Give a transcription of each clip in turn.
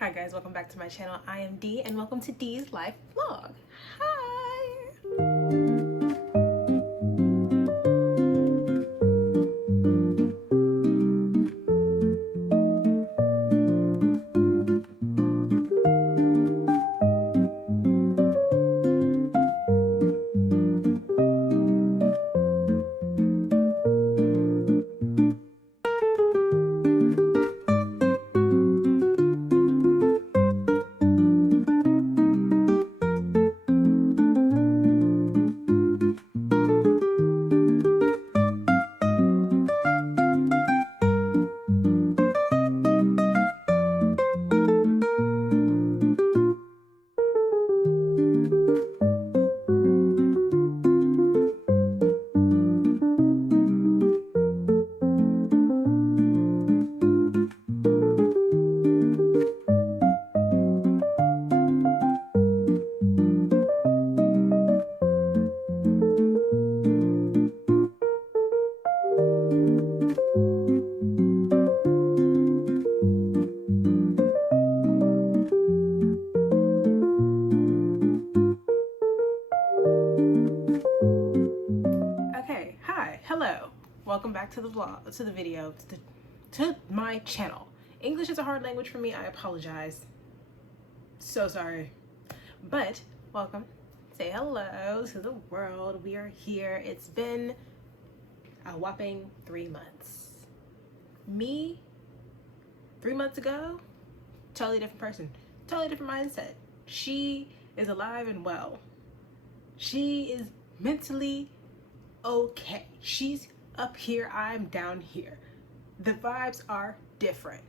Hi guys, welcome back to my channel. I am Dee and welcome to Dee's Life Vlog. Hi! Okay, hi, hello. Welcome back to the vlog, to the video, to my channel. English is a hard language for me, I apologize. So sorry. But, welcome. Say hello to the world. We are here. It's been a whopping 3 months. Me, 3 months ago, totally different person. Totally different mindset. She is alive and well. She is mentally okay. She's up here, I'm down here. The vibes are different.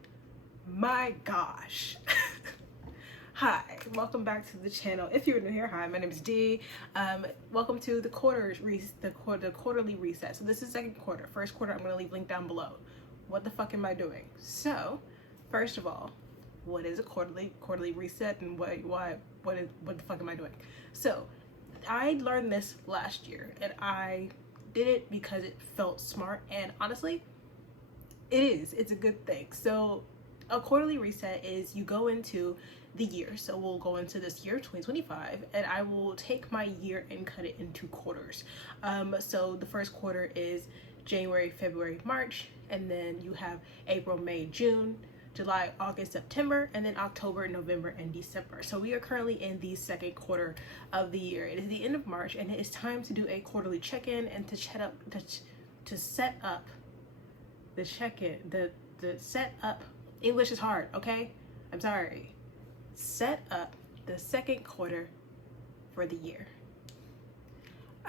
My gosh. Hi, welcome back to the channel. If you're new here, hi, my name is Dee. Welcome to the quarterly reset. So this is second quarter. First quarter, I'm gonna leave link down below. What the fuck am I doing? So, first of all, what is a quarterly reset, and what the fuck am I doing? So, I learned this last year, and I did it because it felt smart, and honestly, it's a good thing. So a quarterly reset is you go into the year. So we'll go into this year 2025, and I will take my year and cut it into quarters. So the first quarter is January, February, March, and then you have April, May, June, July, August, September, and then October, November, and December. So we are currently in the second quarter of the year. It is the end of March, and it is time to do a quarterly check-in and to set up the check-in, the set up. English is hard, okay? I'm sorry. Set up the second quarter for the year.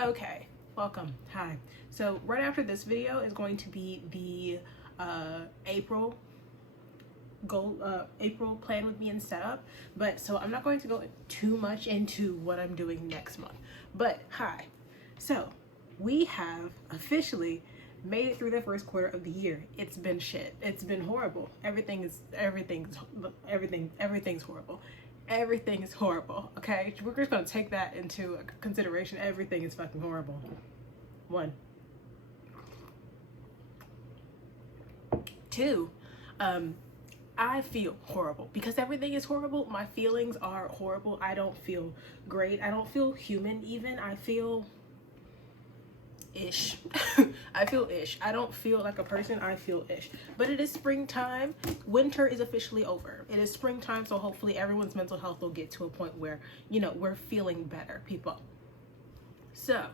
Okay, welcome. Hi. So right after this video is going to be the April plan with me and setup, but so I'm not going to go too much into what I'm doing next month. But hi, so we have officially made it through the first quarter of the year. It's been shit. It's been horrible. Everything's horrible. Everything is horrible. Okay, we're just gonna take that into consideration. Everything is fucking horrible. 1, 2. I feel horrible because everything is horrible. My feelings are horrible. I don't feel great. I don't feel human even. I feel ish. I feel ish. I don't feel like a person. I feel ish. But it is springtime. Winter is officially over. It is springtime, so hopefully everyone's mental health will get to a point where, you know, we're feeling better, people. So,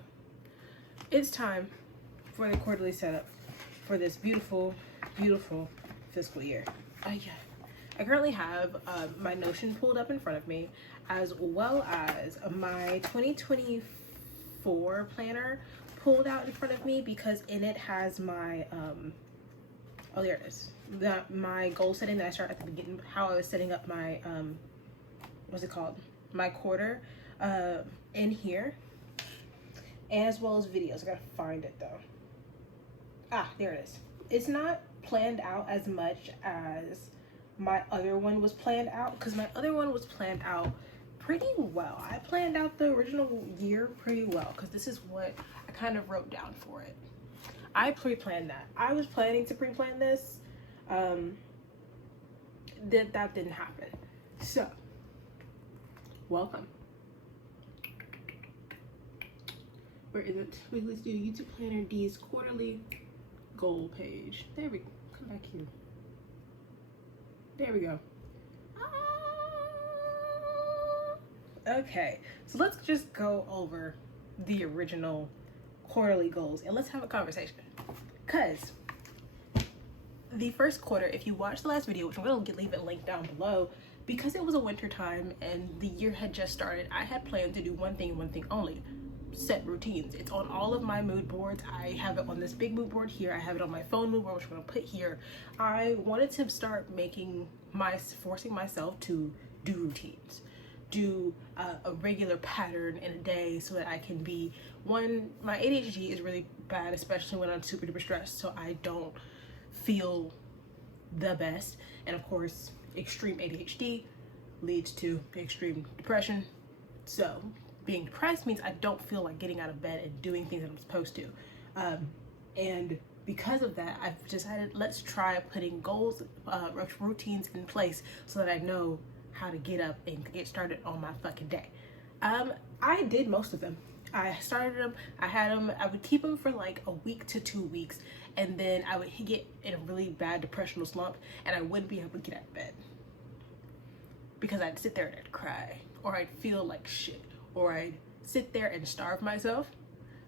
it's time for the quarterly setup for this beautiful, beautiful fiscal year. Yeah. I currently have my Notion pulled up in front of me, as well as my 2024 planner pulled out in front of me, because in it has my oh, there it is, my goal setting that I started at the beginning, how I was setting up my what's it called, my quarter, in here, as well as videos. I gotta find it though. Ah, there it is. It's not planned out as much as my other one was planned out, because my other one was planned out pretty well. I planned out the original year pretty well, because this is what I kind of wrote down for it. I pre-planned that. I was planning to pre-plan this. That didn't happen. So, welcome. Where is it? Wait, let's do YouTube Planner D's quarterly goal page. There we go. Come back here. There we go. Okay, so let's just go over the original quarterly goals and let's have a conversation. Because the first quarter, if you watched the last video, which I'm going to leave it linked down below, because it was a winter time and the year had just started, I had planned to do one thing and one thing only: set routines. It's on all of my mood boards. I have it on this big mood board here. I have it on my phone mood board, which I'm going to put here. I wanted to start forcing myself to do routines, do a regular pattern in a day, so that I can be, my ADHD is really bad, especially when I'm super duper stressed, so I don't feel the best. And of course, extreme ADHD leads to extreme depression. So being depressed means I don't feel like getting out of bed and doing things that I'm supposed to. And because of that, I've decided, let's try putting goals, routines in place so that I know how to get up and get started on my fucking day. I did most of them. I started them, I would keep them for like a week to 2 weeks, and then I would get in a really bad depressional slump and I wouldn't be able to get out of bed because I'd sit there and I'd cry, or I'd feel like shit, or I'd sit there and starve myself.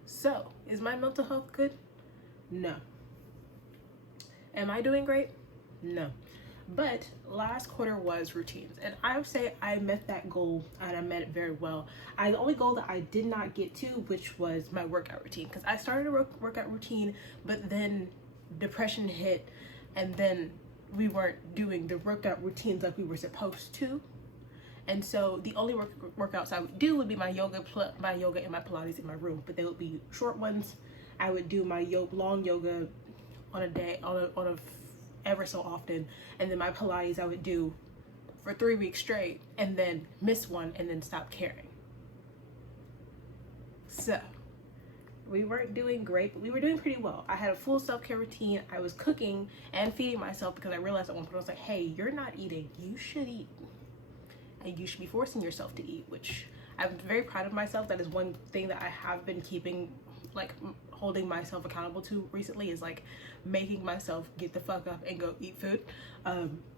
So, is my mental health good? No. Am I doing great? No. But last quarter was routines, and I would say I met that goal, and I met it very well. The only goal that I did not get to, which was my workout routine, because I started a workout routine, but then depression hit, and then we weren't doing the workout routines like we were supposed to. And so the only workouts I would do would be my yoga and my Pilates in my room, but they would be short ones. I would do my long yoga on a day, on a ever so often, and then my Pilates I would do for 3 weeks straight and then miss one and then stop caring. So we weren't doing great, but we were doing pretty well. I had a full self-care routine. I was cooking and feeding myself because I realized at one point I was like, hey, you're not eating, you should eat, and you should be forcing yourself to eat, which I'm very proud of myself. That is one thing that I have been keeping, like, holding myself accountable to recently, is like making myself get the fuck up and go eat food.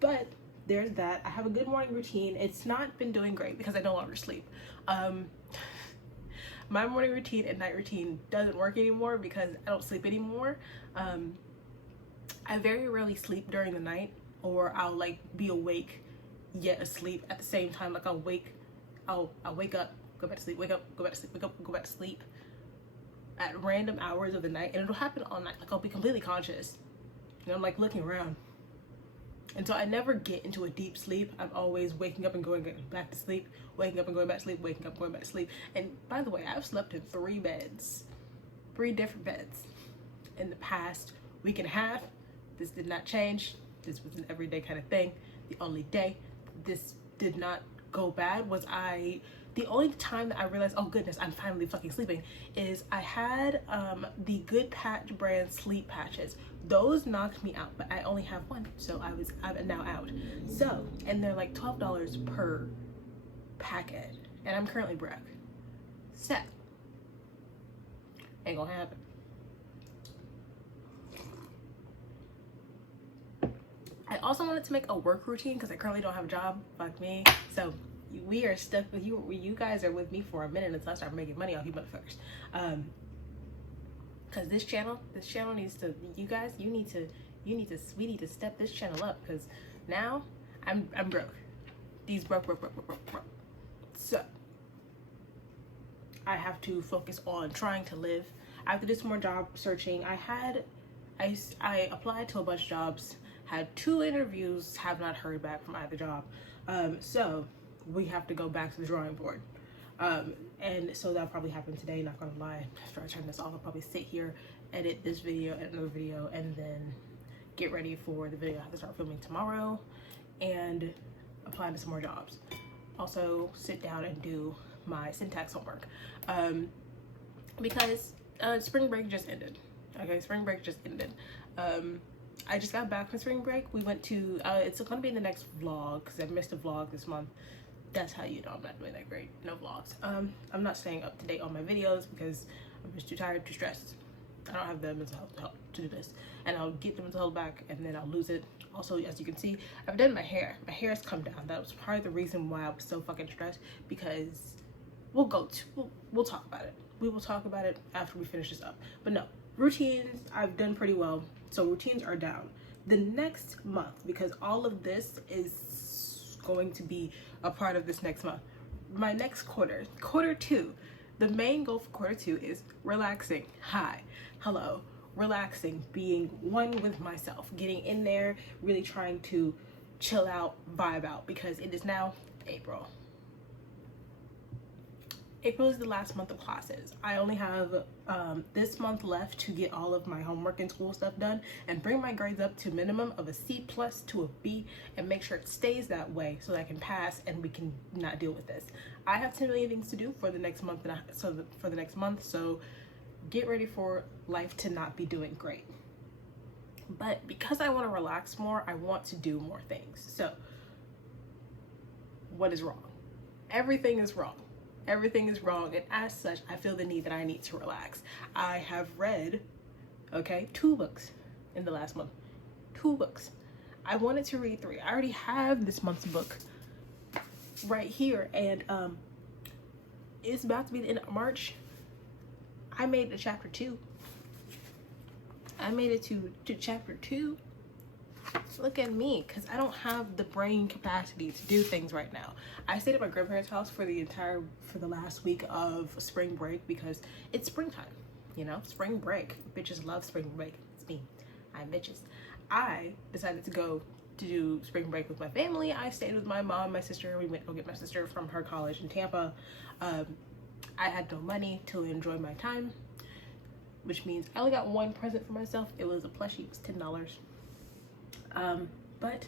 But there's that. I have a good morning routine. It's not been doing great because I no longer sleep. My morning routine and night routine doesn't work anymore because I don't sleep anymore. I very rarely sleep during the night, or I'll like be awake yet asleep at the same time. Like I'll wake up, go back to sleep, wake up, go back to sleep, wake up, go back to sleep at random hours of the night, and it'll happen all night. Like I'll be completely conscious and I'm like looking around, and so I never get into a deep sleep. I'm always waking up and going back to sleep, waking up and going back to sleep, waking up, going back to sleep. And by the way, I've slept in 3 different beds in the past week and a half. This did not change. This was an everyday kind of thing. The only day this did not go bad was the only time that I realized, oh goodness, I'm finally fucking sleeping, is I had the Good Patch brand sleep patches. Those knocked me out, but I only have one, so I'm now out. So, and they're like $12 per packet, and I'm currently broke. So, ain't gonna happen. I also wanted to make a work routine because I currently don't have a job. Fuck me. So we are stuck with you. You guys are with me for a minute until I start making money off you motherfuckers. Because this channel needs to. You guys, we need to step this channel up, because now I'm broke. These broke. So I have to focus on trying to live. I have to do some more job searching. I applied to a bunch of jobs. Had 2 interviews, have not heard back from either job. So we have to go back to the drawing board. And so that'll probably happen today, not gonna lie. After I turn this off, I'll probably sit here, edit this video, edit another video, and then get ready for the video I have to start filming tomorrow, and apply to some more jobs. Also sit down and do my syntax homework. Because spring break just ended. Okay, spring break just ended. I just got back from spring break. We went to, it's gonna be in the next vlog because I missed a vlog this month. That's how you know I'm not doing that great. No vlogs. I'm not staying up to date on my videos because I'm just too tired, too stressed. I don't have the mental health to do this, and I'll get the mental health back and then I'll lose it. Also, as you can see, I've done my hair. My hair has come down. That was part of the reason why I was so fucking stressed, because we'll talk about it. We will talk about it after we finish this up. But no, routines, I've done pretty well. So routines are down. The next month, because all of this is going to be a part of this next month, my next quarter two, the main goal for quarter two is relaxing. Hi, hello, relaxing, being one with myself, getting in there, really trying to chill out, vibe out, because it is now April. April is the last month of classes. I only have this month left to get all of my homework and school stuff done and bring my grades up to minimum of a C+ to a B, and make sure it stays that way so that I can pass and we can not deal with this. I have 10 million things to do for the next month, so get ready for life to not be doing great. But because I want to relax more, I want to do more things. So what is wrong? Everything is wrong. Everything is wrong, and as such, I feel the need that I need to relax. I have read, 2 books in the last month. 2 books. I wanted to read 3. I already have this month's book right here, and it's about to be the end of March. I made it to chapter 2. I made it to chapter 2. Look at me, because I don't have the brain capacity to do things right now. I stayed at my grandparents' house for the last week of spring break because it's springtime, you know, spring break. Bitches love spring break. It's me. I'm bitches. I decided to go to do spring break with my family. I stayed with my mom, my sister. We went to go get my sister from her college in Tampa. I had no money to enjoy my time, which means I only got one present for myself. It was a plushie. It was $10. But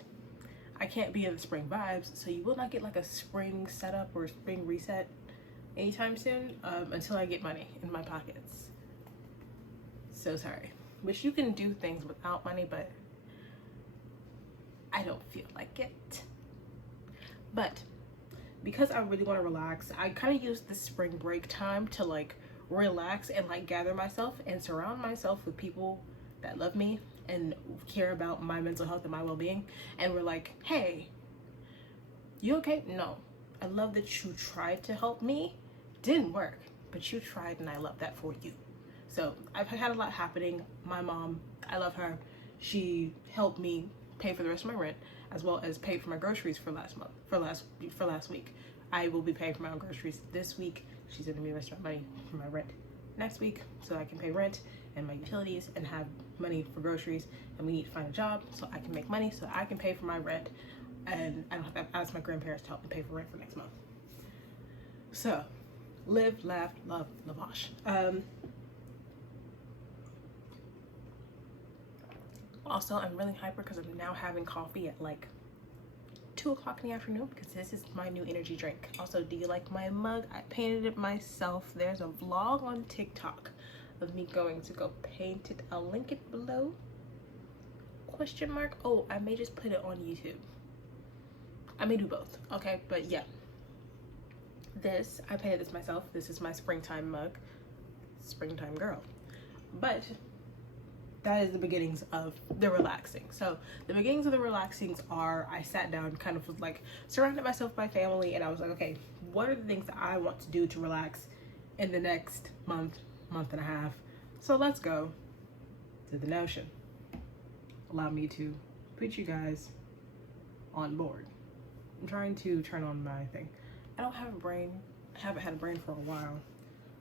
I can't be in the spring vibes, so you will not get like a spring setup or spring reset anytime soon, until I get money in my pockets. So sorry. Which you can do things without money, but I don't feel like it. But because I really want to relax, I kind of use the spring break time to like relax and like gather myself and surround myself with people that love me and care about my mental health and my well-being. And we're like, hey, you okay? No. I love that you tried to help me. Didn't work, but you tried, and I love that for you. So I've had a lot happening. My mom, I love her. She helped me pay for the rest of my rent, as well as pay for my groceries for last week. I will be paying for my own groceries this week. She's gonna be the rest of my money for my rent next week, so I can pay rent and my utilities and have money for groceries. And we need to find a job so I can make money so I can pay for my rent, and I don't have to ask my grandparents to help me pay for rent for next month. So live, laugh, love, lavash. Also, I'm really hyper because I'm now having coffee at like 2 o'clock in the afternoon because this is my new energy drink. Also, do you like my mug? I painted it myself. There's a vlog on TikTok of me going to go paint it. I'll link it below. Question mark. Oh, I may just put it on YouTube. I may do both. Okay, but yeah. This, I painted this myself. This is my springtime mug. Springtime girl. But that is the beginnings of the relaxing. So the beginnings of the relaxings are, I sat down, kind of was like surrounded myself by family, and I was like, okay, what are the things that I want to do to relax in the next month and a half? So let's go to the notion. Allow me to put you guys on board. I'm trying to turn on my thing. I don't have a brain. I haven't had a brain for a while,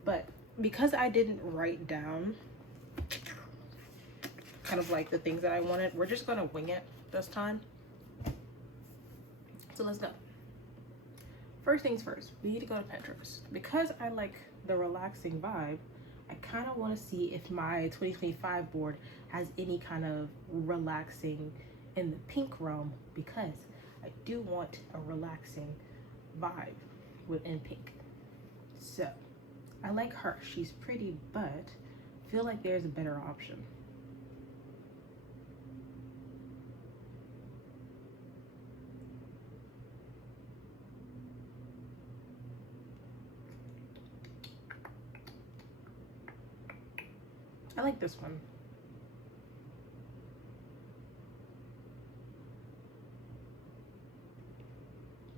but because I didn't write down kind of like the things that I wanted, we're just gonna wing it this time. So let's go. First things first, we need to go to Pinterest. Because I like the relaxing vibe, I kind of want to see if my 2025 board has any kind of relaxing in the pink realm, because I do want a relaxing vibe within pink. So I like her, she's pretty, but I feel like there's a better option. I like this one.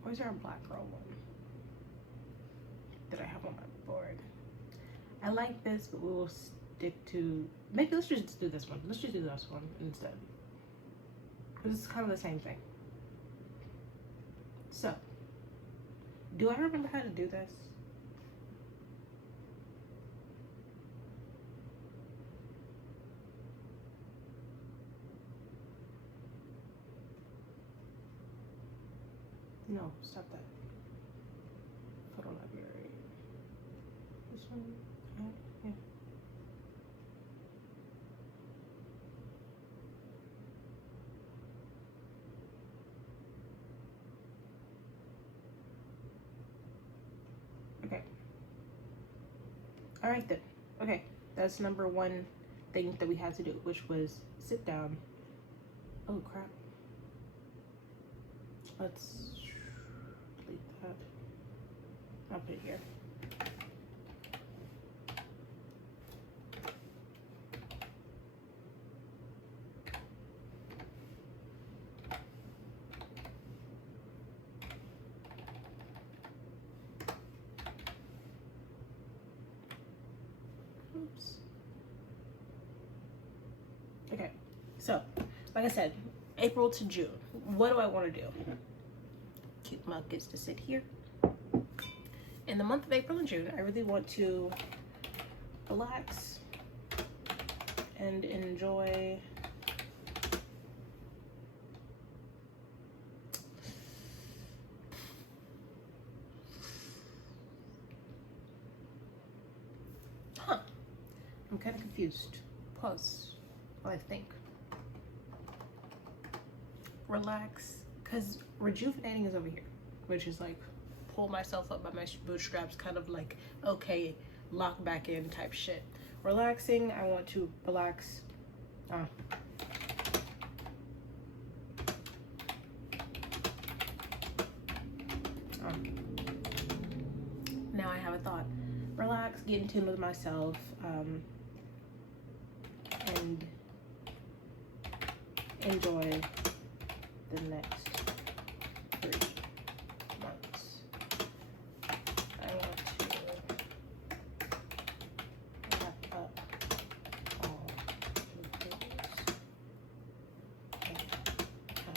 Or is there a black girl one that I have on my board? I like this, but we will stick to, maybe let's just do this one. Let's just do this one instead. Because it's kind of the same thing. So, do I remember how to do this? No, stop that. Photo library. This one? Yeah. Okay. All right then. Okay, that's number one thing that we had to do, which was sit down. Oh crap. Let's delete that. I'll put it here. Oops. Okay, so like I said, April to June. What do I want to do? Cute mug gets to sit here. In the month of April and June, I really want to relax and enjoy I'm kind of confused. Pause while I think. Relax, because rejuvenating is over here, which is like pull myself up by my bootstraps, kind of like, okay, lock back in type shit. Relaxing, I want to relax. Now I have a thought. Relax, get in tune with myself, and enjoy the next 3 months. I want to wrap up all the things that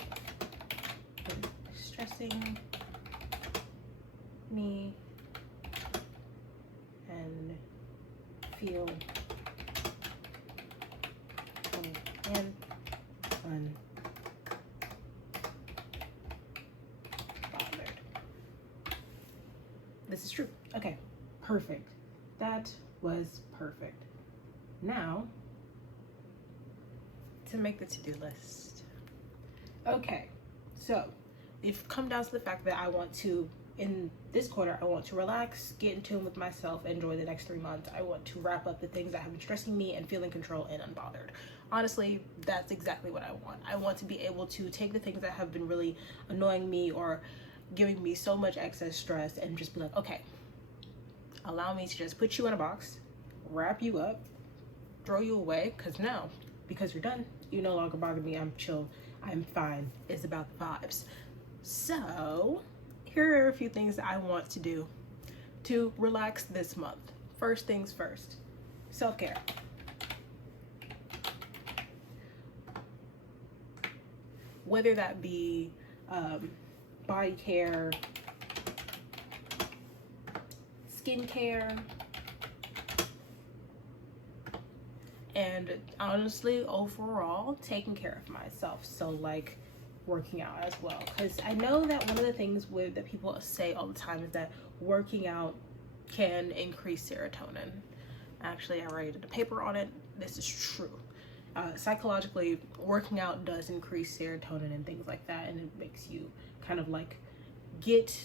have been stressing me and feel and unbothered. This is true. Okay, perfect. That was perfect. Now, to make the to-do list. Okay, so we've come down to the fact that I want to, in this quarter, I want to relax, get in tune with myself, enjoy the next 3 months. I want to wrap up the things that have been stressing me and feel in control and unbothered. Honestly, that's exactly what I want. I want to be able to take the things that have been really annoying me or giving me so much excess stress and just be like, okay, allow me to just put you in a box, wrap you up, throw you away, because now, because you're done, you no longer bother me, I'm chill, I'm fine. It's about the vibes. So here are a few things that I want to do to relax this month. First things first, self-care. Whether that be body care, skincare, and honestly, overall, taking care of myself. So like working out as well, because I know that one of the things that people say all the time is that working out can increase serotonin. Actually, I read a paper on it. This is true. Psychologically, working out does increase serotonin and things like that, and it makes you kind of like get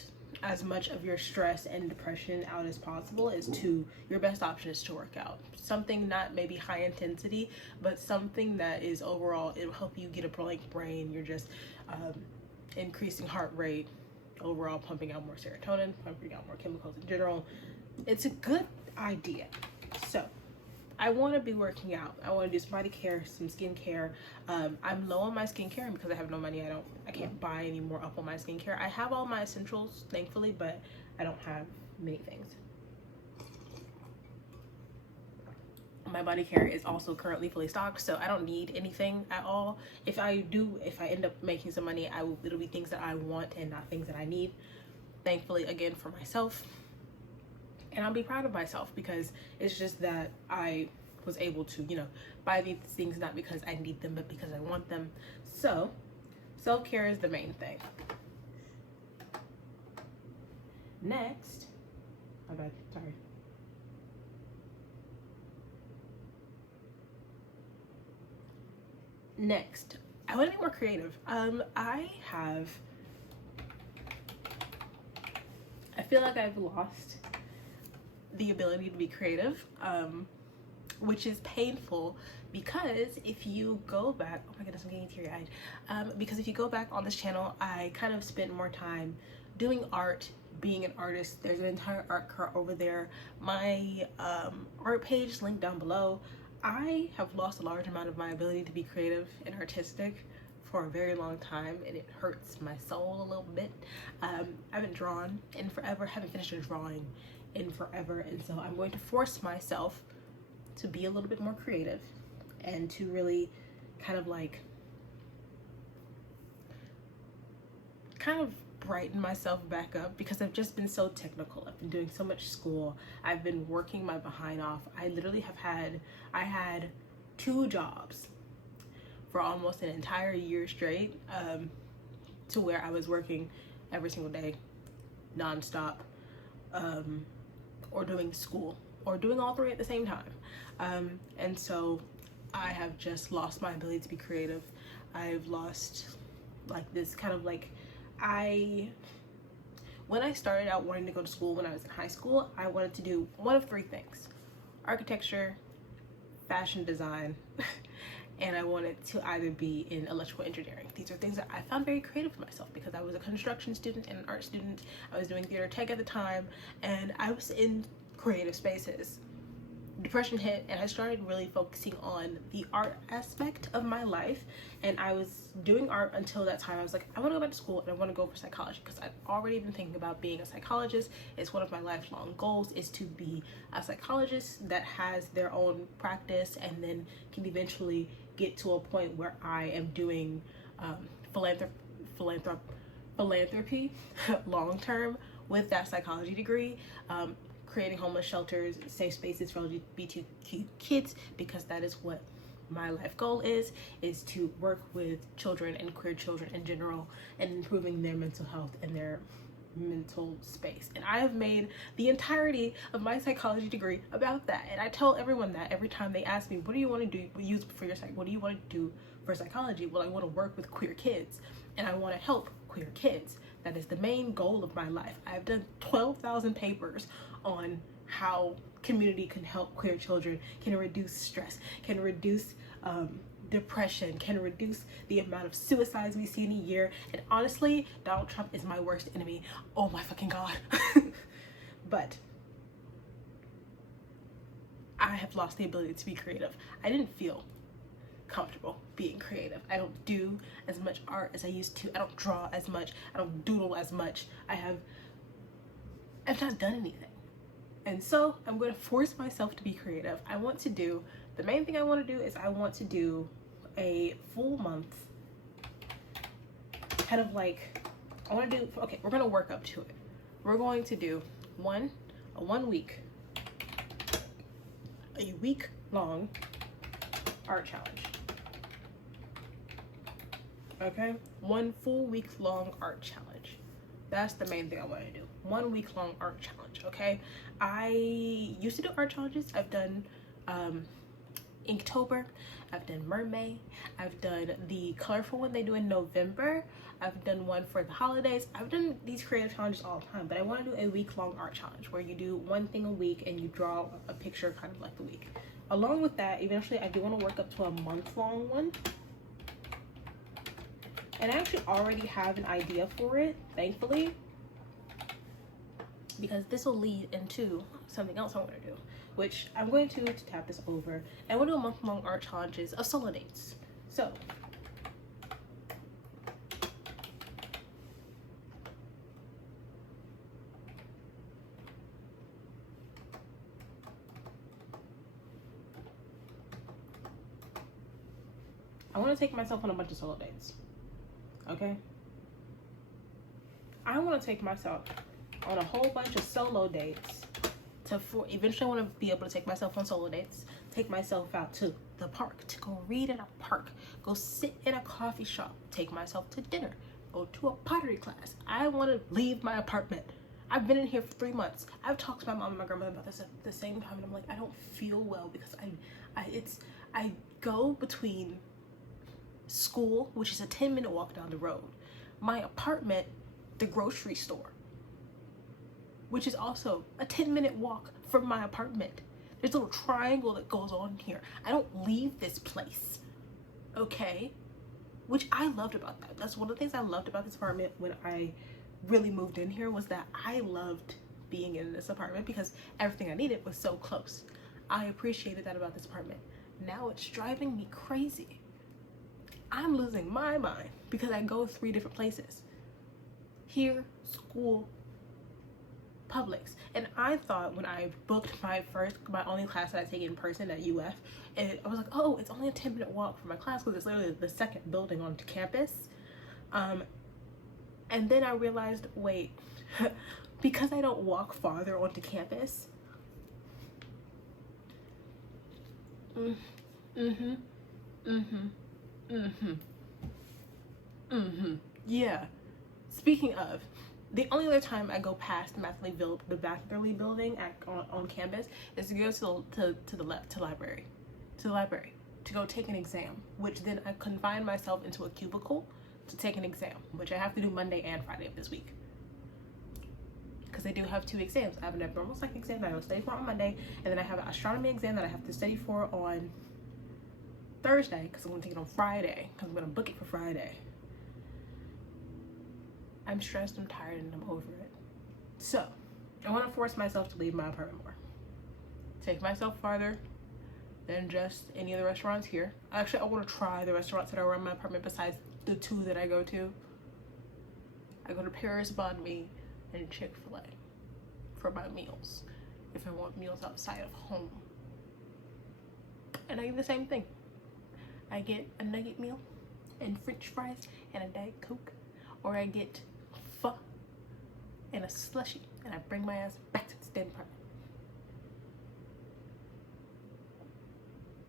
as much of your stress and depression out as possible. Your best option is to work out. Something not maybe high intensity, but something that is overall, it'll help you get a blank brain. You're just increasing heart rate, overall pumping out more serotonin, pumping out more chemicals in general. It's a good idea. So I want to be working out. I want to do some body care, some skincare. I'm low on my skincare, and because I have no money, I can't buy any more up on my skincare. I have all my essentials, thankfully, but I don't have many things. My body care is also currently fully stocked, so I don't need anything at all. If I end up making some money, it'll be things that I want and not things that I need. Thankfully, again, for myself. And I'll be proud of myself because it's just that I was able to, you know, buy these things not because I need them, but because I want them. So self-care is the main thing. Next, my bad, sorry. Next, I want to be more creative. I feel like I've lost the ability to be creative, which is painful because if you go back, oh my goodness, I'm getting teary-eyed. Because if you go back on this channel, I kind of spent more time doing art, being an artist. There's an entire art cart over there. My art page is linked down below. I have lost a large amount of my ability to be creative and artistic for a very long time, and it hurts my soul a little bit. I haven't drawn in forever, haven't finished a drawing in forever, and so I'm going to force myself to be a little bit more creative and to really kind of brighten myself back up, because I've just been so technical. I've been doing so much school. I've been working my behind off. I literally I had 2 jobs for almost an entire year straight, to where I was working every single day, nonstop, or doing school, or doing all 3 at the same time. And so I have just lost my ability to be creative. I've lost this kind of when I started out wanting to go to school when I was in high school, I wanted to do one of 3 things: architecture, fashion design, and I wanted to either be in electrical engineering. These are things that I found very creative for myself because I was a construction student and an art student. I was doing theater tech at the time, and I was in creative spaces. Depression hit, and I started really focusing on the art aspect of my life, and I was doing art until that time. I was like, I want to go back to school and I want to go for psychology, because I've already been thinking about being a psychologist. It's one of my lifelong goals, is to be a psychologist that has their own practice and then can eventually get to a point where I am doing philanthropy long term with that psychology degree, creating homeless shelters, safe spaces for LGBTQ kids, because that is what my life goal is to work with children and queer children in general and improving their mental health and their mental space. And I have made the entirety of my psychology degree about that, and I tell everyone that every time they ask me, what do you want to do what do you want to do for psychology? Well, I want to work with queer kids and I want to help queer kids. That is the main goal of my life. I've done 12,000 papers on how community can help queer children, can reduce stress, can reduce depression, can reduce the amount of suicides we see in a year. And honestly, Donald Trump is my worst enemy. Oh my fucking God. But I have lost the ability to be creative. I didn't feel comfortable being creative. I don't do as much art as I used to. I don't draw as much. I don't doodle as much. I've not done anything. And so I'm going to force myself to be creative. The main thing I want to do is I want to do a full month, we're going to work up to it. We're going to do a week long art challenge. Okay? 1 full week long art challenge. That's the main thing I want to do. 1 week long art challenge. Okay? I used to do art challenges. I've done Inktober, I've done Mermaid, I've done the colorful one they do in November, I've done one for the holidays. I've done these creative challenges all the time, but I want to do a week-long art challenge where you do one thing a week and you draw a picture kind of like the week. Along with that, eventually I do want to work up to a month-long one. And I actually already have an idea for it, thankfully, because this will lead into something else I want to do, which I'm going to tap this over, and we'll do a month-long art challenges of solo dates. So I want to take myself on a bunch of solo dates. Okay? I want to take myself on a whole bunch of solo dates eventually I want to be able to take myself on solo dates, take myself out to the park, to go read in a park, go sit in a coffee shop, take myself to dinner, go to a pottery class. I want to leave my apartment. I've been in here for 3 months. I've talked to my mom and my grandmother about this at the same time, and I'm like, I don't feel well because I go between school, which is a 10-minute walk down the road, my apartment, the grocery store, which is also a 10-minute walk from my apartment. There's a little triangle that goes on here. I don't leave this place, okay? Which I loved about that. That's one of the things I loved about this apartment when I really moved in here, was that I loved being in this apartment because everything I needed was so close. I appreciated that about this apartment. Now it's driving me crazy. I'm losing my mind because I go 3 different places. Here, school, Publix. And I thought when I booked my only class that I take in person at UF, and I was like, oh, it's only a 10-minute walk from my class because it's literally the second building onto campus. And then I realized, wait, because I don't walk farther onto campus, yeah. Speaking of, the only other time I go past the Matherly building on campus is to go to the library to go take an exam, which then I confine myself into a cubicle to take an exam, which I have to do Monday and Friday of this week. Because I do have 2 exams. I have an abnormal psych exam that I will study for on Monday, and then I have an astronomy exam that I have to study for on Thursday, because I'm going to take it on Friday, because I'm going to book it for Friday. I'm stressed, I'm tired, and I'm over it. So, I want to force myself to leave my apartment more. Take myself farther than just any of the restaurants here. Actually, I want to try the restaurants that are around my apartment besides the 2 that I go to. I go to Paris Banh Mi and Chick-fil-A for my meals, if I want meals outside of home. And I get the same thing. I get a nugget meal and french fries and a Diet Coke, or I get pho and a slushie, and I bring my ass back to the damn apartment.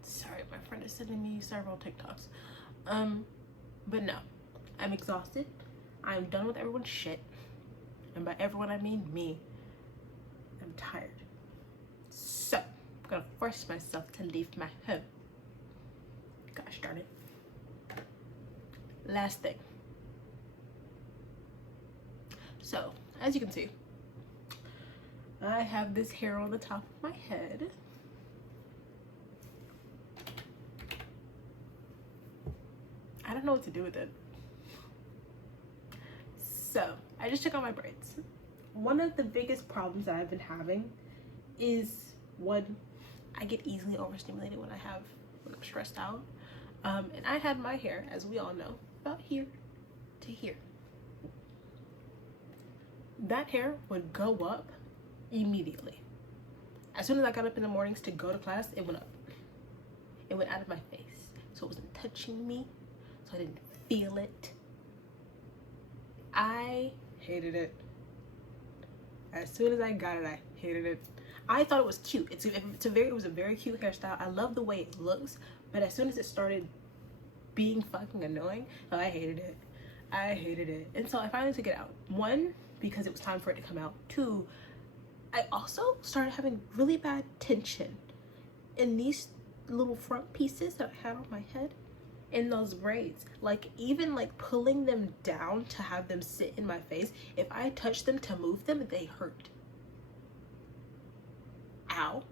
Sorry, my friend is sending me several TikToks. But no, I'm exhausted. I'm done with everyone's shit. And by everyone, I mean me. I'm tired. So, I'm gonna force myself to leave my home. Gosh darn it. Last thing. So, as you can see, I have this hair on the top of my head. I don't know what to do with it. So, I just took out my braids. One of the biggest problems that I've been having is, one, I get easily overstimulated when I'm stressed out. And I had my hair, as we all know, about here to here. That hair would go up immediately. As soon as I got up in the mornings to go to class, it went up. It went out of my face. So it wasn't touching me. So I didn't feel it. I hated it. As soon as I got it, I hated it. I thought it was cute. It was a very cute hairstyle. I love the way it looks, but as soon as it started being fucking annoying, I hated it. I hated it. And so I finally took it out. 1, because it was time for it to come out. 2, I also started having really bad tension in these little front pieces that I had on my head, in those braids. Like, even like pulling them down to have them sit in my face, if I touch them to move them, they hurt. Ow.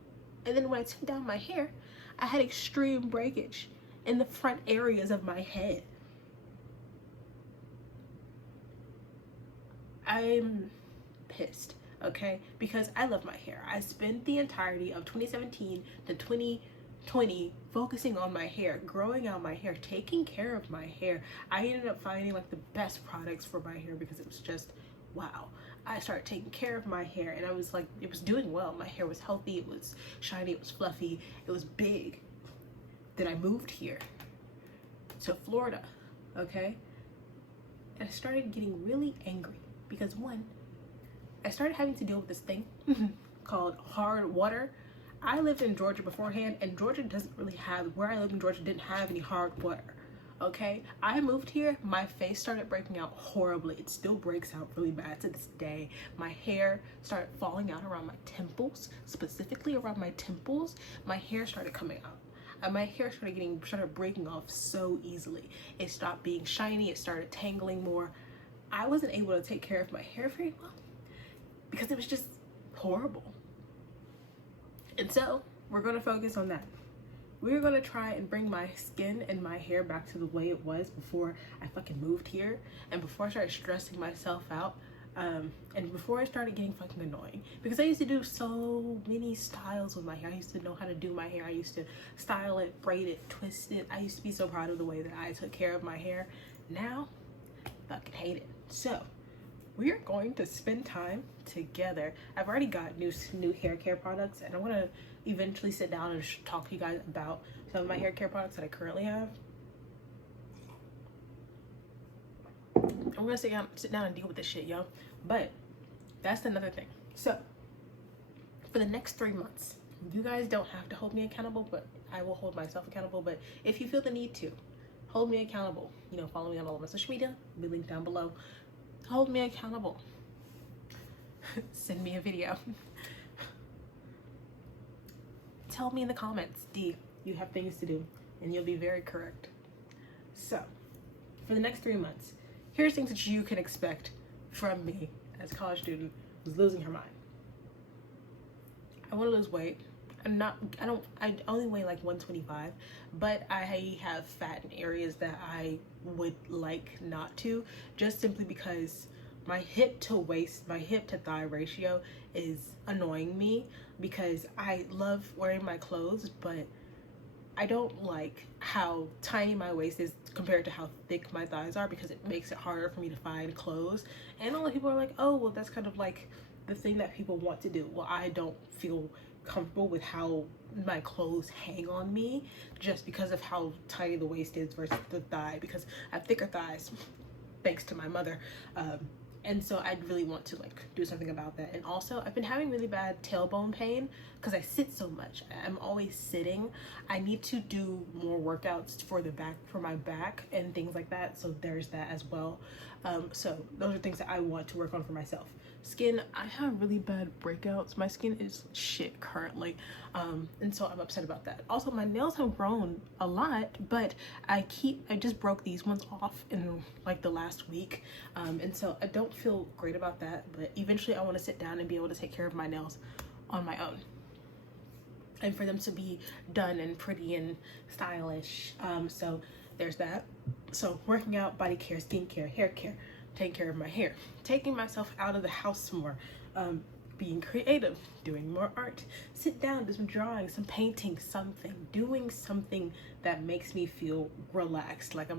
And then when I took down my hair, I had extreme breakage in the front areas of my head. I'm pissed. okay? Because I love my hair. I spent the entirety of 2017 to 2020 focusing on my hair, growing out my hair, taking care of my hair. I ended up finding like the best products for my hair because it was just wow. I started taking care of my hair and I was like, it was doing well. My hair was healthy, it was shiny, it was fluffy, it was big. Then I moved here to Florida, okay? And I started getting really angry because one, I started having to deal with this thing called hard water. I lived in Georgia beforehand, and Georgia doesn't really have, where I lived in Georgia didn't have any hard water, okay? I moved here, my face started breaking out horribly. It still breaks out really bad to this day. My hair started falling out around my temples, specifically around my temples. My hair started coming out. And my hair started breaking off so easily. It stopped being shiny, it started tangling more. I wasn't able to take care of my hair very well because it was just horrible. And so we're gonna focus on that. We're gonna try and bring my skin and my hair back to the way it was before I fucking moved here and before I started stressing myself out. And before I started getting fucking annoying, because I used to do so many styles with my hair. I used to know how to do my hair. I used to style it, braid it, twist it. I used to be so proud of the way that I took care of my hair. Now, fucking hate it. So, we are going to spend time together. I've already got new hair care products, and I want to eventually sit down and talk to you guys about some of my hair care products that I currently have. I'm gonna sit down and deal with this shit, yo. But that's another thing. So for the next 3 months, you guys don't have to hold me accountable, but I will hold myself accountable. But if you feel the need to hold me accountable, you know, follow me on all of my social media, be linked down below. Hold me accountable. Send me a video. Tell me in the comments, D, you have things to do, and you'll be very correct. So for the next 3 months, here's things that you can expect from me as a college student who's losing her mind. I want to lose weight. I only weigh like 125, but I have fat in areas that I would like not to, just simply because my hip to waist, my hip to thigh ratio is annoying me because I love wearing my clothes, but I don't like how tiny my waist is compared to how thick my thighs are because it makes it harder for me to find clothes. And a lot of people are like, oh, well, that's kind of like the thing that people want to do. Well, I don't feel comfortable with how my clothes hang on me just because of how tiny the waist is versus the thigh, because I have thicker thighs thanks to my mother. And so I'd really want to like do something about that. And also I've been having really bad tailbone pain because I sit so much. I'm always sitting. I need to do more workouts for the back, for my back and things like that. So there's that as well. So those are things that I want to work on for myself. Skin, I have really bad breakouts. My skin is shit currently. And so I'm upset about that. Also, my nails have grown a lot, but I just broke these ones off in like the last week. And so I don't feel great about that, but eventually I want to sit down and be able to take care of my nails on my own. And for them to be done and pretty and stylish. So there's that. So working out, body care, skin care, hair care, taking care of my hair, taking myself out of the house more, being creative, doing more art, sit down, do some drawing, some painting, something, doing something that makes me feel relaxed, like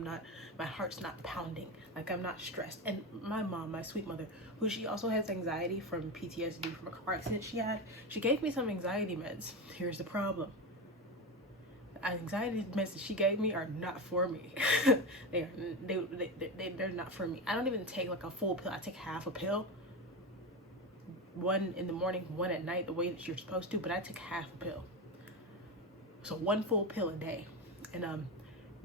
my heart's not pounding, like I'm not stressed. And my mom, my sweet mother, who she also has anxiety from PTSD from a car accident she had, she gave me some anxiety meds. Here's the problem. The anxiety meds that she gave me are not for me. They're not for me. I don't even take like a full pill. I take half a pill. One in the morning, one at night, the way that you're supposed to, but I take half a pill. So one full pill a day. And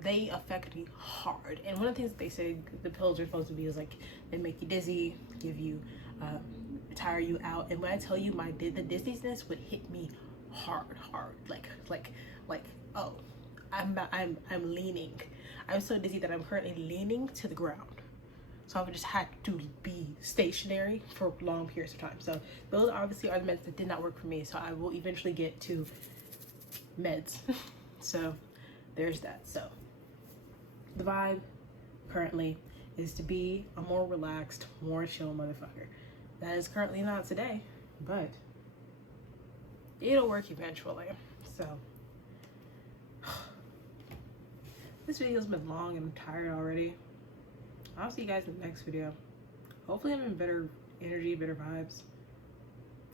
they affect me hard. And one of the things that they say the pills are supposed to be is like, they make you dizzy, give you, tire you out. And when I tell you the dizziness would hit me hard, like, oh, I'm leaning. I'm so dizzy that I'm currently leaning to the ground. So I would just have to be stationary for long periods of time. So those obviously are the meds that did not work for me. So I will eventually get to meds. So there's that. So the vibe currently is to be a more relaxed, more chill motherfucker. That is currently not today, but it'll work eventually. So this video's been long and I'm tired already. I'll see you guys in the next video. Hopefully I'm in better energy, better vibes.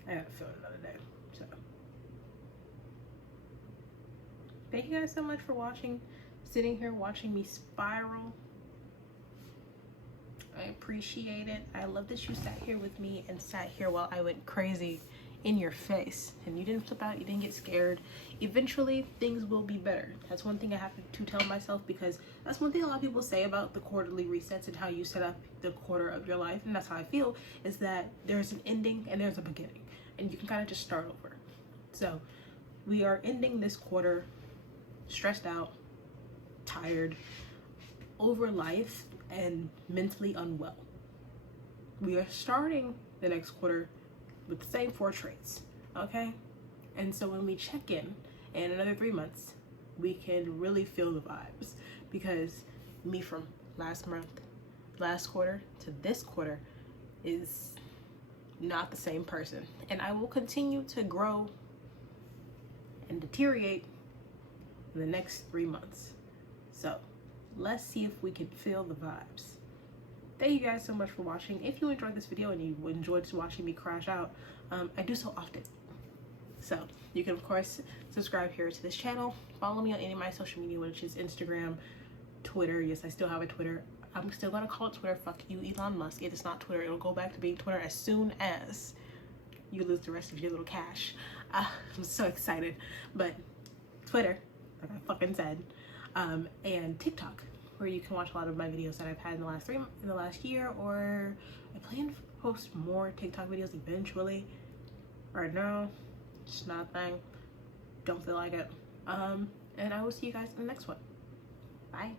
I gotta film another day. So thank you guys so much for watching, sitting here watching me spiral. I appreciate it. I love that you sat here with me and sat here while I went crazy in your face and you didn't flip out, you didn't get scared. Eventually things will be better. That's one thing I have to tell myself, because that's one thing a lot of people say about the quarterly resets and how you set up the quarter of your life, and that's how I feel, is that there's an ending and there's a beginning, and you can kind of just start over. So we are ending this quarter stressed out, tired, over life, and mentally unwell. We are starting the next quarter with the same 4 traits, okay? And so when we check in another 3 months, we can really feel the vibes, because me from last quarter to this quarter is not the same person, and I will continue to grow and deteriorate in the next 3 months. So let's see if we can feel the vibes. Thank you guys so much for watching. If you enjoyed this video and you enjoyed watching me crash out, I do so often. So you can of course subscribe here to this channel. Follow me on any of my social media, which is Instagram, Twitter. Yes, I still have a Twitter. I'm still gonna call it Twitter. Fuck you, Elon Musk. It is not Twitter. It'll go back to being Twitter as soon as you lose the rest of your little cash. I'm so excited. But Twitter, like I fucking said, and TikTok, where you can watch a lot of my videos that I've had in the last year, or I plan to post more TikTok videos eventually. Right now, it's not a thing. Don't feel like it. And I will see you guys in the next one. Bye.